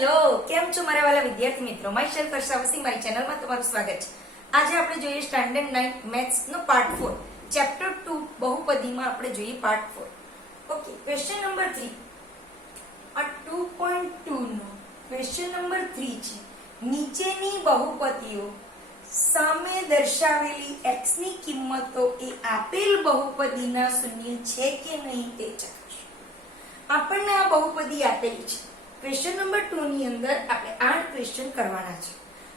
Hello, કેમ છો મારા વાલા વિદ્યાર્થી મિત્રો? માય સેલ્ફ હર્ષાવસી મારી ચેનલમાં તમારું સ્વાગત છે. આજે આપણે જોઈએ સ્ટાન્ડર્ડ 9 મેથ્સ નો પાર્ટ 4 ચેપ્ટર 2 બહુપદીમાં આપણે જોઈએ પાર્ટ 4. Okay, question number 3. આ 2.2 નો ક્વેશ્ચન નંબર 3 છે. નીચેની બહુપદીઓ સામે દર્શાવેલી x ની કિંમતો એ આપેલ બહુપદીના શૂન્ય છે કે નહીં તે ચકાસો. આપણને આ બહુપદી આપેલી છે. ક્વેશ્ચન નંબર 2 ની અંદર આપણે 8 ક્વેશ્ચન કરવાના છે.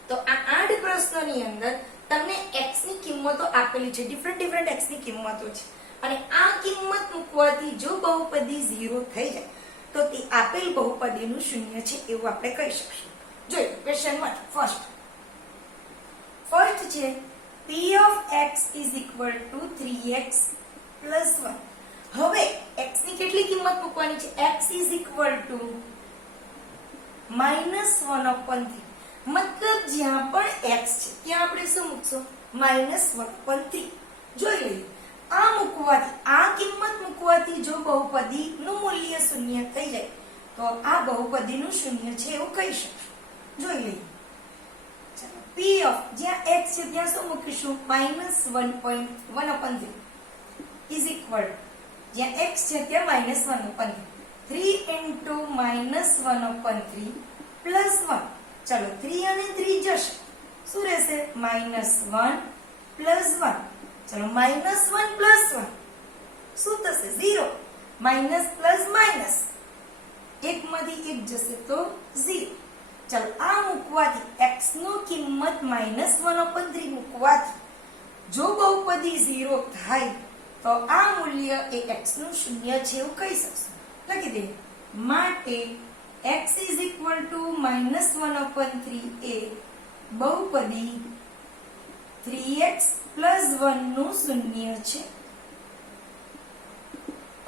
તો આ 8 પ્રશ્નોની અંદર તમને x ની કિંમતો આપેલી છે, ડિફરન્ટ x ની કિંમતો છે, અને આ કિંમત મૂકવાથી જો બહુપદી 0 થઈ જાય તો તે આપેલ બહુપદીનું શૂન્ય છે એવું આપણે કહી શકીશું. જોઈએ ક્વેશ્ચન 1. ફર્સ્ટ છે p of x is equal to 3x plus 1. હવે x ની કેટલી કિંમત મૂકવાની છે? x is equal to -1/3. મતલબ જ્યાં પણ x છે ત્યાં આપણે શું મૂકશું? -1/3. જોઈ લઈએ. આ મૂકવાથી, આ કિંમત મૂકવાથી જો બહુપદીનું મૂલ્ય શૂન્ય થઈ જાય તો આ બહુપદીનું શૂન્ય છે એવું કહી શકશું. જોઈ લઈએ. ચાલો, p of જ્યાં x છે ત્યાં શું મૂકીશું? -1/3 is equal, જ્યાં x છે ત્યાં -1/3. 3 into -1/3 plus 1. चलो 3 અને 3 જશે, શું રહેશે? -1 plus 1. ચલો -1 plus 1 શું થશે? 0. માઇનસ પ્લસ માઇનસ, એકમાંથી એક જશે તો 0. ચલો આ મૂકવાથી x નો કિંમત -1/3 મૂકવાથી જો બહુપદી 0 થાય તો આ મૂલ્ય એ x નું શૂન્ય છે એવું કહી શકશું. લખી દે. માટે x is equal to -1/3 એ બહુપદી 3x plus 1 નું શૂન્ય છે.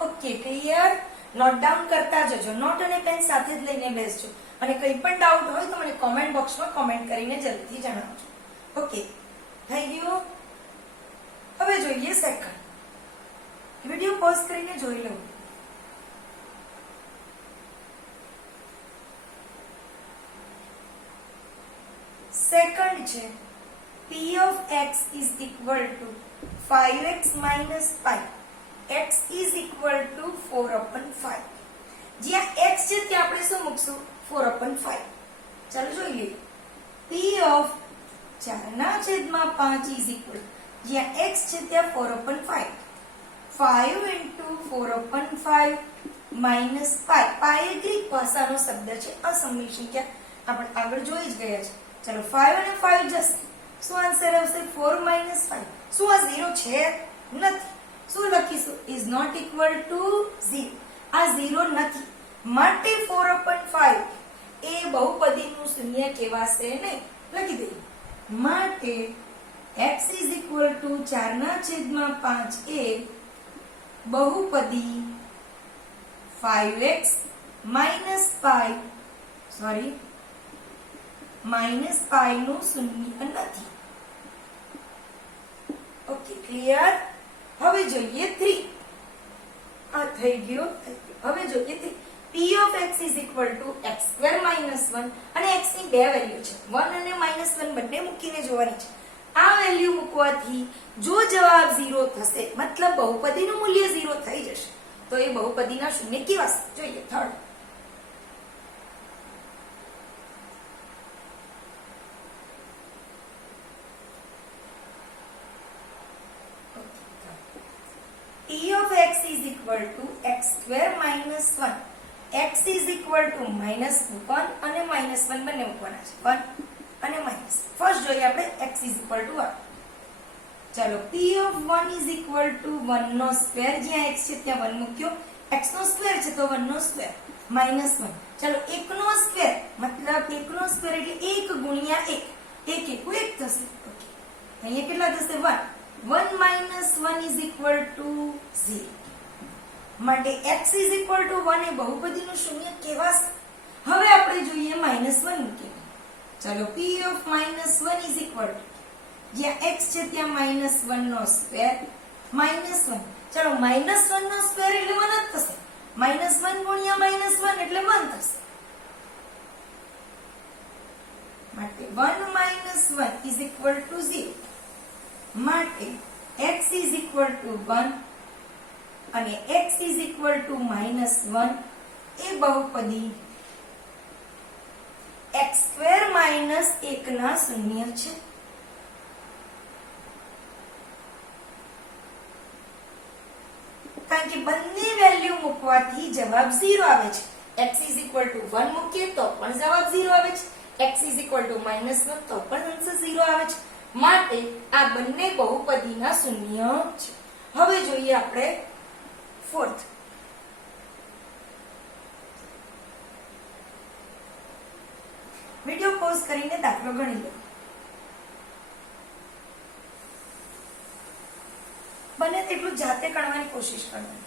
Okay, clear? નોટ ડાઉન કરતા જજો, નોટ અને પેન સાથે જ લઈને બેસજો, અને કંઈ પણ ડાઉટ હોય તો મને કોમેન્ટ બોક્સમાં કોમેન્ટ કરીને જલ્દીથી જણાવજો. ઓકે, થઈ ગયું? હવે જોઈએ સેકન્ડ. વિડિયો પોઝ કરીને જોઈ લો. સેકન્ડ છે p of x is equal to 5x minus 5. x is equal to 4/5. જ્યાં x છે ત્યાં આપણે શું મૂકશું? 4/5. ચાલો જોઈ લઈએ. p of 4/5 is equal, જ્યાં x છે ત્યાં 4/5. 5 into 4/5 minus 5. પાય એ ગ્રીક ભાષાનો શબ્દ છે, અસમય સંખ્યા આપણે આગળ જોઈ જ ગયા છે. ચલો 5 અને 5 જશે, શું આન્સર આવશે? 4 minus 5. શું આ 0 છે? નથી. શું લખીશું? is not equal to 0. આ 0 નથી, માટે 4/5 એ બહુપદીનું શૂન્ય કહેવાશે નહીં. લખી દઈએ. માટે x is equal to 4/5 એ બહુપદી 5x minus pi નું શૂન્ય નથી. Okay, clear? હવે જોઈએ 3. આ થઈ ગયો. હવે જોઈએ 3. p of x is equal to x² minus 1, અને x ની બે વેલ્યુ છે, 1 અને -1 બંને મૂકીને જોવાની છે. આ વેલ્યુ મૂકવાથી જો જવાબ 0 થશે, મતલબ બહુપદીનું મૂલ્ય 0 થઈ જશે, તો એ બહુપદીના શૂન્ય કહેવાશે. જોઈએ third. p of x is equal to x² minus 1. x is equal to -1 અને -1 બંને મૂકવાના છે, 1 અને માઇનસ. ફર્સ્ટ જોઈએ આપણે x is equal to 1. ચાલો, p of 1 is equal to 1 નો સ્ક્વેર, જ્યાં x છે ત્યાં 1 મૂક્યો, x નો સ્ક્વેર છે તો 1 નો સ્ક્વેર, -1. ચાલો 1 નો સ્ક્વેર, મતલબ 1 નો સ્ક્વેર એટલે 1 ગુણ્યા 1, 1 1 થશે. ઓકે, અહીંયા કેટલા થશે? 1. 1 minus 1 is equal to 0. માટે x is equal to 1 એ બહુપદીનું શૂન્ય કહેવાશે. હવે આપણે જોઈએ -1 મૂકીને. ચાલો, p of -1 is equal to, જ્યાં x છે ત્યાં -1 નો સ્ક્વેર, -1. ચાલો -1 નો સ્ક્વેર એટલે 1 જ થશે, -1 ગુણ્યા -1 એટલે 1 થશે. 1 minus 1 is equal to 0 માટે x is equal to 1 અને x is equal to -1 એ બહુપદી x² minus 1 ના શૂન્ય છે. કારણ કે બંને વેલ્યુ મૂકવાથી જવાબ 0 આવે છે. x is equal to 1 મૂકીએ તો પણ જવાબ 0 આવે છે. x is equal to -1 તો પણ આન્સર 0 આવે છે. માટે આ બંને બહુપદીના શૂન્ય છે. હવે જોઈએ આપણે ફોર્થ. વિડિયો પોઝ કરીને દાખલો ગણી લો. બને તેટલું જાતે ગણવાની કોશિશ કરવાની.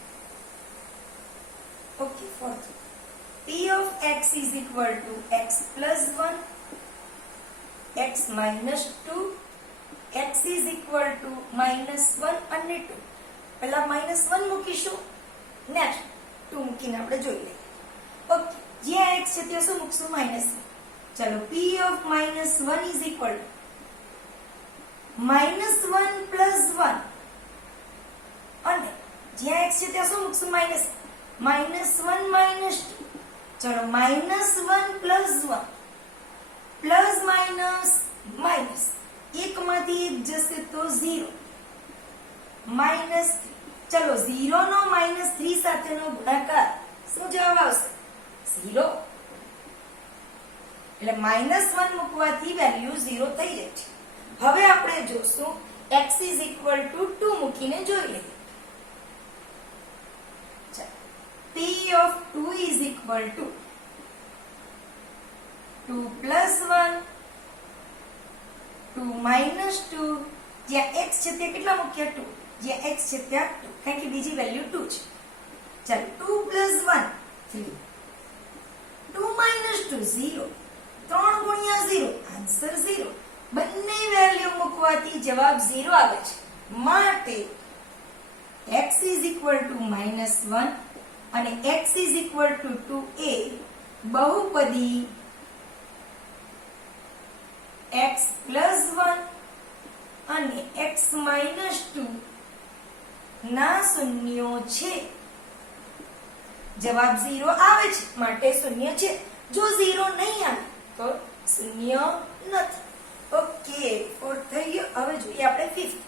Okay, fourth. p of x is equal to x plus 1, x minus 2, x is equal to -1 અને 2. પહેલા -1 મૂકીશું, નેક્સ્ટ 2 મૂકીને આપણે જોઈ લઈએ. ઓકે, જ્યાં x છે ત્યાં શું મૂકશું? -1. ચલો, p of -1 is equal to -1 plus 1 અને જ્યાં x છે ત્યાં શું મૂકશું? -1 minus 2. ચલો, -1 plus 1 પ્લસ માઇનસ એકમાંથી એક જશે તો 0 -3. ચલો, 0 નો -3 સાથેનો ગુણાકાર શું જવાબ આવશે? 0. એટલે -1 મૂકવાથી વેલ્યુ 0 થઈ જાય છે. હવે આપણે જોશું x is equal to 2 મૂકીને જોઈ લઈએ. p of 2 is equal to 2 plus 1, 2 minus 2. જ્યાં x છે તે કેટલા મૂક્યા? 2. જ્યાં x છે ત્યાં 2, કારણ કે બીજી વેલ્યુ 2 છે. ચાલો, 2 plus 1 3, 2 minus 2 0, 3 ગુણ્યા 0 આન્સર 0. બંને વેલ્યુ મૂકવાથી જવાબ 0 આવે છે. માટે x is equal to -1 અને x is equal to 2 એ બહુપદી x plus 1 અને x minus 2 ના શૂન્યો છે. જવાબ 0 આવે છે માટે શૂન્ય છે. જો 0 નહીં આવે તો શૂન્ય નથી. ઓકે, ફોર્થ થઈ ગયો. હવે જોઈએ આપણે ફિફ્થ.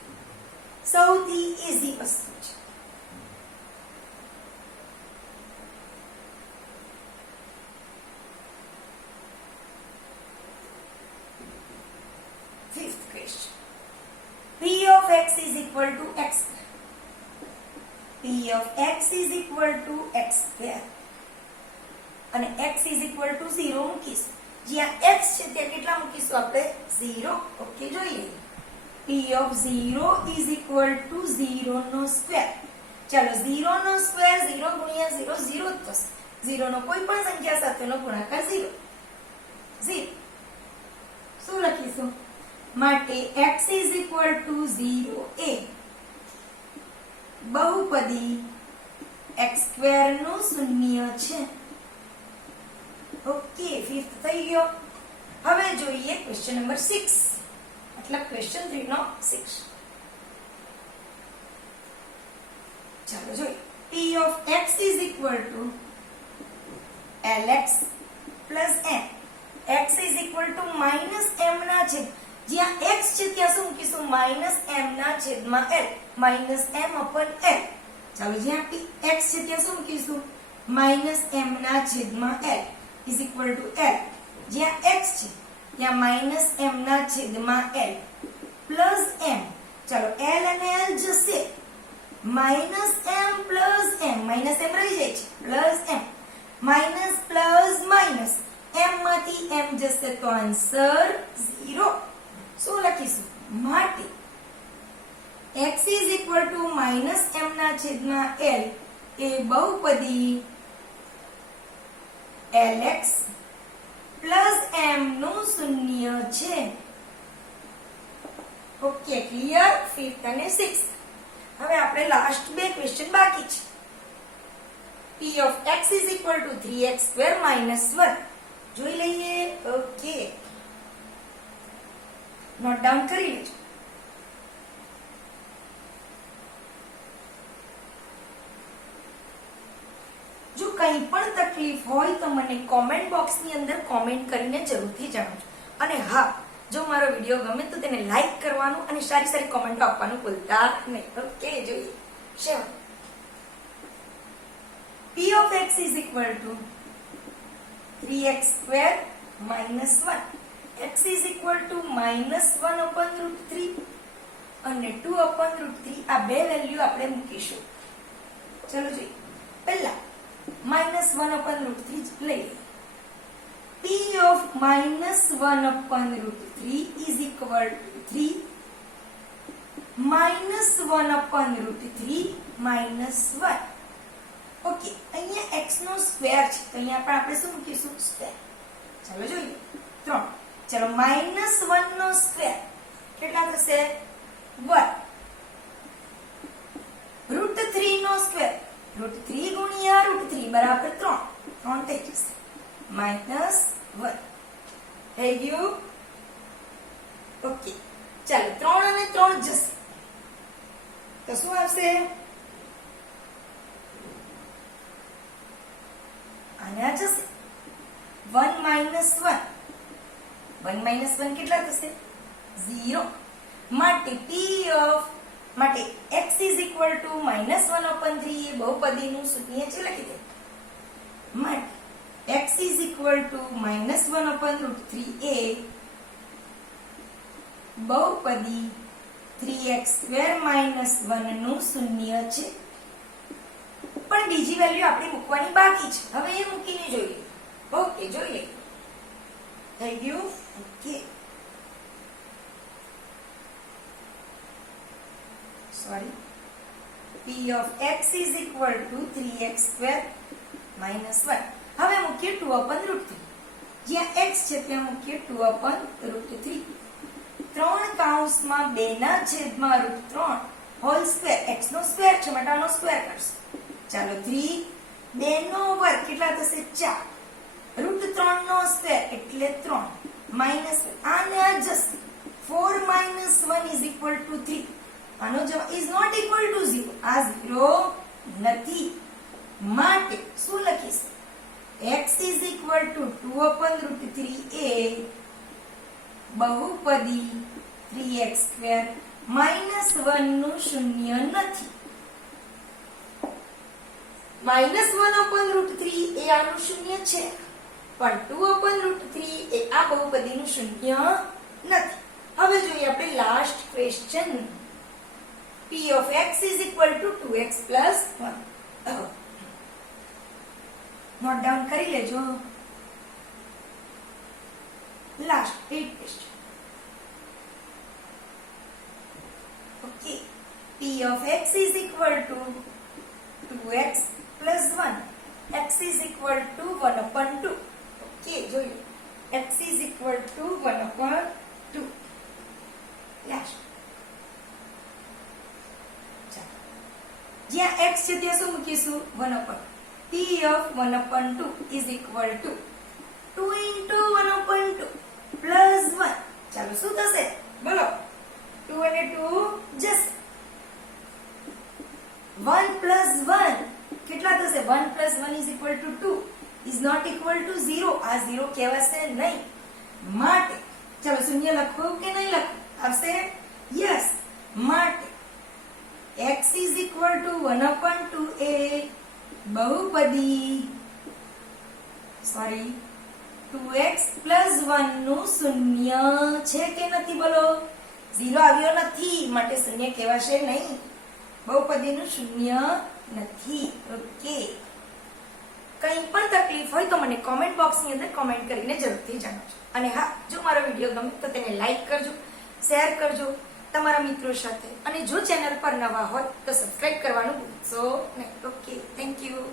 સૌથી ઈઝી વસ્તુ છે. Fifth question. P of x is equal to x square. P of x is equal to x square. અને x is equal to 0 મૂકીશું. જ્યાં x છે ત્યાં કેટલા મૂકીશું આપણે? 0. ઓકે, જોઈએ. P of 0 is equal to 0 નો સ્ક્વેર. ચાલો, 0 નો સ્ક્વેર 0 ગુણ્યા 0 0 જ થશે. 0 નો કોઈ પણ સંખ્યા સાથેનો ગુણાકાર 0. 0. શું લખીશું? માટે x is equal to 0 એ બહુપદી x² નું શૂન્ય છે. ઓકે, ફિફ્થ થઈ ગયો. હવે જોઈએ ક્વેશ્ચન નંબર 6, મતલબ ક્વેશ્ચન 3 નો 6. ચાલો જોઈએ. p of x is equal to lx plus m. x is equal to -m ના છેદ. જ્યાં x છે ત્યાં શું મૂકીશું? -m ના છેદમાં l, -m/l. ચાલો, જ્યાં x છે ત્યાં શું મૂકીશું? -m ના છેદમાં l is equal to l. જ્યાં x છે ત્યાં -m ના છેદમાં l પ્લસ m. ચાલો, l અને l જશે. -m પ્લસ m, -m રહી જાય છે, plus m, minus plus minus, m માંથી m જશે તો આન્સર 0. શું લખીશું? માટે x is equal to -m ના છેદમાં l એ બહુપદી lx પ્લસ m નું શૂન્ય છે. Okay, clear? ફિફ્થ અને સિક્સ્થ. હવે આપણે લાસ્ટ બે ક્વેશ્ચન બાકી છે. p of x is equal to 3x² - 1 જોઈ લઈએ. ઓકે, નોટ ડાઉન કરી લેજો. જો કંઈ પણ તકલીફ હોય તો મને કોમેન્ટ બોક્સની અંદર કોમેન્ટ કરીને જરૂરથી જણાવજો. અને હા, જો મારો વિડીયો ગમે તો તેને લાઈક કરવાનું અને સારી સારી કોમેન્ટો આપવાનું ભૂલતા નહીં. ઓકે, જોઈએ 7. p of x is equal to 3x square minus 1. x is equal to minus 1 upon root 3 અને 2 upon root 3 આ બે વેલ્યુ આપણે મૂકીશું. ચલો જોઈએ. પહેલા minus 1 upon root 3 લઈએ. p of minus 1 upon root 3 is equal to 3 minus 1 upon root 3 minus 1. Okay, અહીંયા x નો સ્ક્વેર છે તો અહીંયા પણ આપણે શું મૂકીશું? સ્ક્વેર. ચાલો જોઈએ. 3. ચલો minus 1 નો સ્ક્વેર કેટલા થશે? 1. root 3 નો સ્ક્વેર root 3 ગુણ્યા root 3 બરાબર 3. 3 થઈ જશે. minus 1 થઈ ગયું. ઓકે, ચાલો 3 અને 3 જશે તો શું આવશે? આને આ જશે. 1 minus 1 1 minus 1 કેટલા થશે? 0. માટે p of માટે x is equal to minus 1 upon 3 એ બહુપદીનું શૂન્ય છે લખી દે. માટે x is equal to minus 1 upon root 3 એ બહુપદી 3x square minus 1 નું શૂન્ય છે. પણ બીજી વેલ્યુ આપણે મૂકવાની બાકી છે. હવે એ મૂકીને જોઈએ. ઓકે, જોઈએ. થઈ ગયું. Okay, sorry. p of x is equal to 3x square minus 1. હવે મૂકીએ 2 upon root 3. જ્યાં x છે ત્યાં મૂકીએ 2 upon root 3. 3 કૌંસમાં 2 ના છેદમાં root 3 હોલ સ્ક્વેર. x નો સ્ક્વેર છે માટે આનો સ્ક્વેર કરશું. ચાલો 3 2 નો વર્ગ કેટલા થશે? 4. root 3 નો સ્ક્વેર એટલે 3 minus આને આ જશે. 4 minus 1 is equal to 3. આનો જવાબ is not equal to 0. આ 0 નથી. માટે શું લખીશ? x is equal to 2 upon root 3 એ બહુપદી 3x square minus 1 નું શૂન્ય નથી. minus 1 upon root 3 એ આનું શૂન્ય છે પણ 2 upon root 3 એ આ બહુપદીનું શૂન્ય નથી. હવે જોઈએ આપણે last question. p of x is equal to 2x plus 1. Note down કરી લેજો. Last 8 question. Okay, p of x is equal to 2x plus 1. x is equal to 1 upon 2. Okay, જોઈએ. x is equal to 1 upon 2. Last. જ્યાં x છે ત્યાં શું મૂકીશું? 1 upon. p of 1 upon 2 is equal to 2 into 1 upon 2 plus 1. ચાલો શું થશે? બોલો. 2 અને 2 જશે. 1 plus 1 કેટલા થશે? 1 plus 1 is equal to 2 is not equal to 0. આ 0 કહેવાશે નહીં. માટે ચાલો શૂન્ય લખવું કે નહીં લખવું? આવશે? યસ. માટે x is equal to 1 upon 2 એ બહુપદી 2x plus 1 નું શૂન્ય છે કે નથી? બોલો. 0 આવ્યો નથી માટે શૂન્ય કહેવાશે નહીં. બહુપદીનું શૂન્ય નથી. ઓકે, કંઈ પણ તકલીફ હોય તો મને કોમેન્ટ બોક્સની અંદર કોમેન્ટ કરીને જરૂરથી જણાવજો. અને હા, જો મારો વિડીયો ગમે તો તેને લાઈક કરજો, શેર કરજો તમારા મિત્રો સાથે. અને જો ચેનલ પર નવા હોય તો સબસ્ક્રાઇબ કરવાનું ભૂલશો નહીં. Okay, thank you.